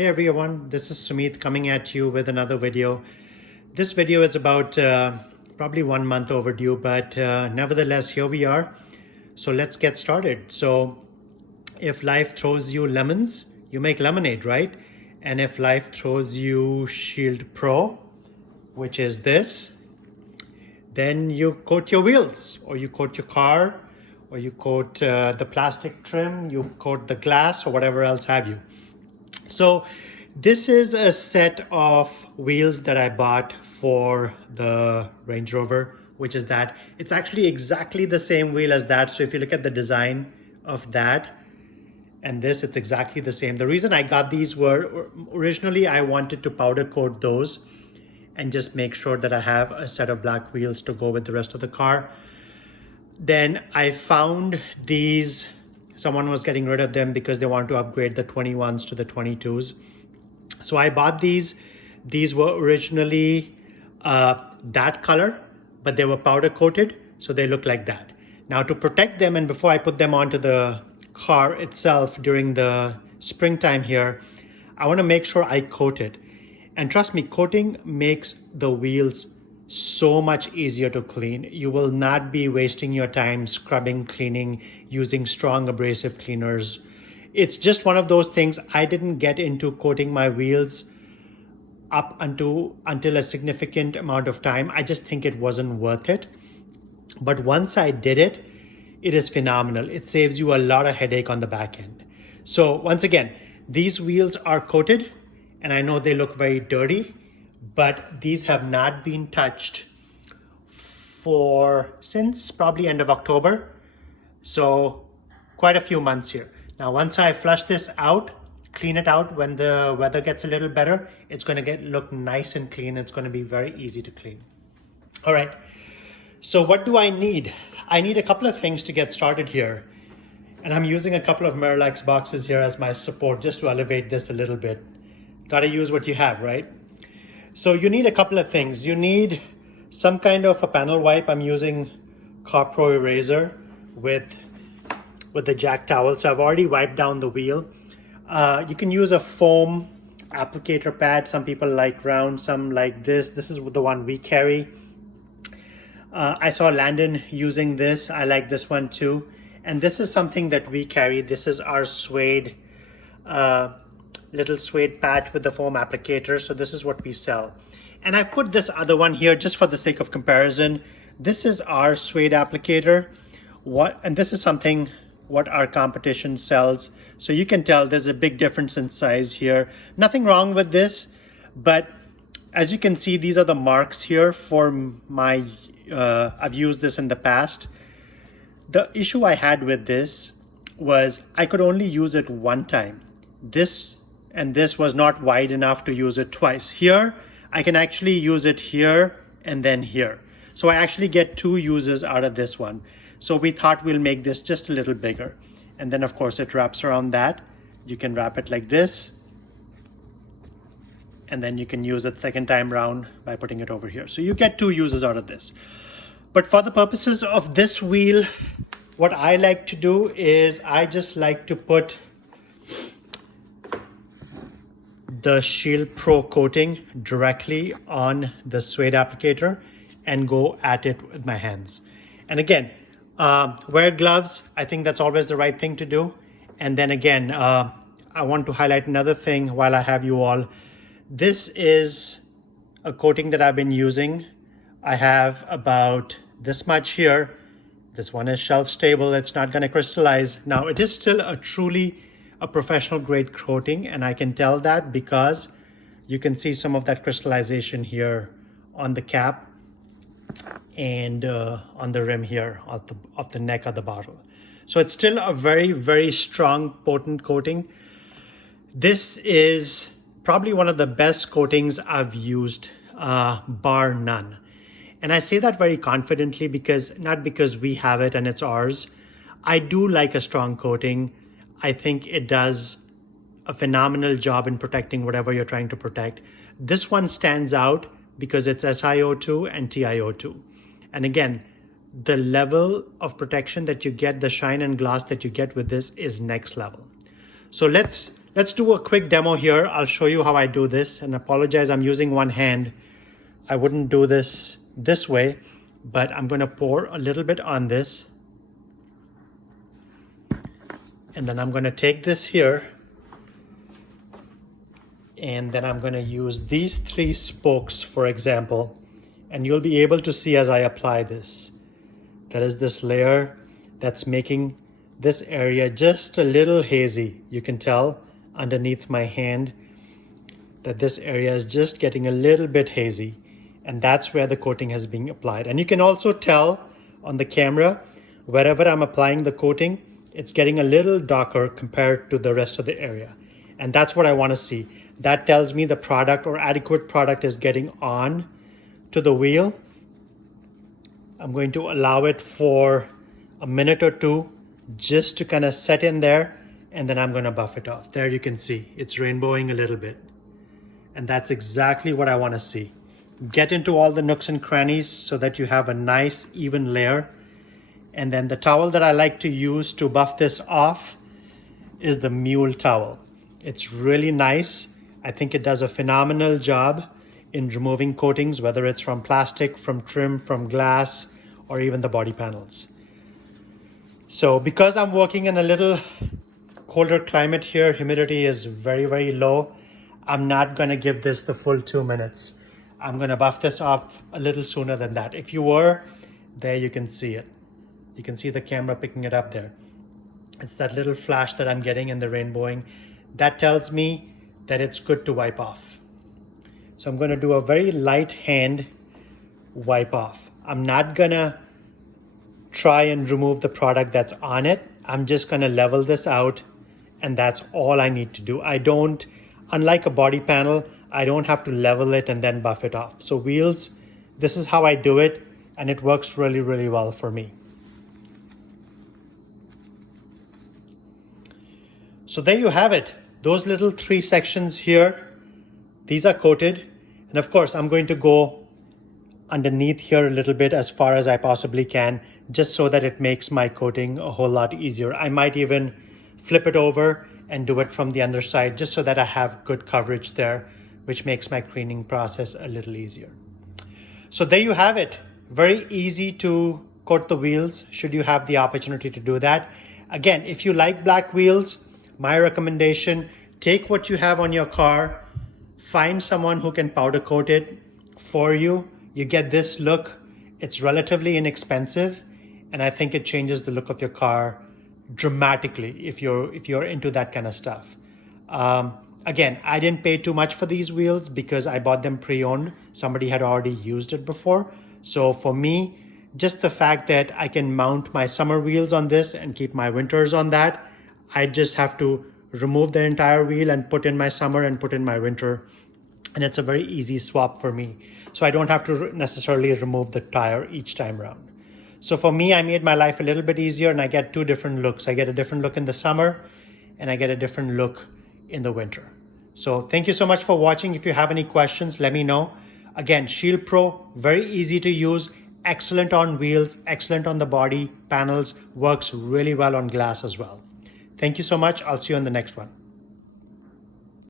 Hey everyone, this is Sumit coming at you with another video. This video is about probably 1 month overdue, but nevertheless, here we are. So let's get started. So if life throws you lemons, you make lemonade, right? And if life throws you Shield Pro, which is this, then you coat your wheels, or you coat your car, or you coat the plastic trim, you coat the glass, or whatever else have you. So this is a set of wheels that I bought for the Range Rover, which is that it's actually exactly the same wheel as that. So if you look at the design of that and this, it's exactly the same. The reason I got these were originally I wanted to powder coat those and just make sure that I have a set of black wheels to go with the rest of the car. Then I found these. Someone was getting rid of them because they want to upgrade the 21s to the 22s. So I bought these. These were originally that color, but they were powder coated, so they look like that. Now to protect them, and before I put them onto the car itself during the springtime here, I want to make sure I coat it. And trust me, coating makes the wheels so much easier to clean. You will not be wasting your time scrubbing, cleaning, using strong abrasive cleaners. It's just one of those things. I didn't get into coating my wheels up until a significant amount of time. I just think it wasn't worth it. But once I did it, it is phenomenal. It saves you a lot of headache on the back end. So once again, these wheels are coated, and I know they look very dirty, but these have not been touched since probably end of October. So quite a few months here. Now, once I flush this out, clean it out when the weather gets a little better, it's going to look nice and clean. It's going to be very easy to clean. All right. So what do I need? I need a couple of things to get started here. And I'm using a couple of Miralax boxes here as my support just to elevate this a little bit. Got to use what you have, right? So you need a couple of things. You need some kind of a panel wipe. I'm using CarPro Eraser with the jack towel. So I've already wiped down the wheel. You can use a foam applicator pad. Some people like round, some like this. This is the one we carry. I saw Landon using this. I like this one too. And this is something that we carry. This is our suede, little suede patch with the foam applicator. So this is what we sell. And I put this other one here just for the sake of comparison. This is our suede applicator. And this is something what our competition sells. So you can tell there's a big difference in size here. Nothing wrong with this, but as you can see, these are the marks here for my, I've used this in the past. The issue I had with this was I could only use it one time. This was not wide enough to use it twice. Here, I can actually use it here and then here. So I actually get two uses out of this one. So we thought we'll make this just a little bigger. And then of course it wraps around that. You can wrap it like this. And then you can use it second time round by putting it over here. So you get two uses out of this. But for the purposes of this wheel, what I like to do is I just like to put the Shield Pro coating directly on the suede applicator and go at it with my hands. And again, wear gloves. I think that's always the right thing to do. And then again, I want to highlight another thing while I have you all. This is a coating that I've been using. I have about this much here. This one is shelf stable. It's not going to crystallize. Now it is still a professional grade coating, and I can tell that because you can see some of that crystallization here on the cap and on the rim here of the neck of the bottle. So it's still a very, very strong, potent coating. This is probably one of the best coatings I've used, bar none. And I say that very confidently because not because we have it and it's ours. I do like a strong coating. I think it does a phenomenal job in protecting whatever you're trying to protect. This one stands out because it's SiO2 and TiO2. And again, the level of protection that you get, the shine and gloss that you get with this is next level. So let's Let's do a quick demo here. I'll show you how I do this, and apologize, I'm using one hand. I wouldn't do this way, but I'm going to pour a little bit on this. And then I'm going to take this here, and then I'm going to use these 3 spokes, for example, and you'll be able to see as I apply this. There is this layer that's making this area just a little hazy. You can tell underneath my hand that this area is just getting a little bit hazy, and that's where the coating has been applied. And you can also tell on the camera, wherever I'm applying the coating, it's getting a little darker compared to the rest of the area. And that's what I want to see. That tells me the product or adequate product is getting on to the wheel. I'm going to allow it for a minute or 2 just to kind of set in there, and then I'm going to buff it off. There you can see it's rainbowing a little bit. And that's exactly what I want to see. Get into all the nooks and crannies so that you have a nice even layer. And then the towel that I like to use to buff this off is the Mule towel. It's really nice. I think it does a phenomenal job in removing coatings, whether it's from plastic, from trim, from glass, or even the body panels. So because I'm working in a little colder climate here, humidity is very, very low, I'm not going to give this the full 2 minutes. I'm going to buff this off a little sooner than that. If you were, there you can see it. You can see the camera picking it up there. It's that little flash that I'm getting in the rainbowing. That tells me that it's good to wipe off. So I'm going to do a very light hand wipe off. I'm not going to try and remove the product that's on it. I'm just going to level this out, and that's all I need to do. I don't, unlike a body panel, I don't have to level it and then buff it off. So wheels, this is how I do it, and it works really, really well for me. So there you have it. Those little 3 sections here, these are coated. And of course, I'm going to go underneath here a little bit as far as I possibly can, just so that it makes my coating a whole lot easier. I might even flip it over and do it from the underside, just so that I have good coverage there, which makes my cleaning process a little easier. So there you have it. Very easy to coat the wheels, should you have the opportunity to do that. Again, if you like black wheels, my recommendation, take what you have on your car, find someone who can powder coat it for you. You get this look. It's relatively inexpensive, and I think it changes the look of your car dramatically if you're into that kind of stuff. Again, I didn't pay too much for these wheels because I bought them pre-owned. Somebody had already used it before. So for me, just the fact that I can mount my summer wheels on this and keep my winters on that, I just have to remove the entire wheel and put in my summer and put in my winter. And it's a very easy swap for me. So I don't have to necessarily remove the tire each time around. So for me, I made my life a little bit easier, and I get 2 different looks. I get a different look in the summer, and I get a different look in the winter. So thank you so much for watching. If you have any questions, let me know. Again, Shield Pro, very easy to use, excellent on wheels, excellent on the body panels, works really well on glass as well. Thank you so much. I'll see you on the next one.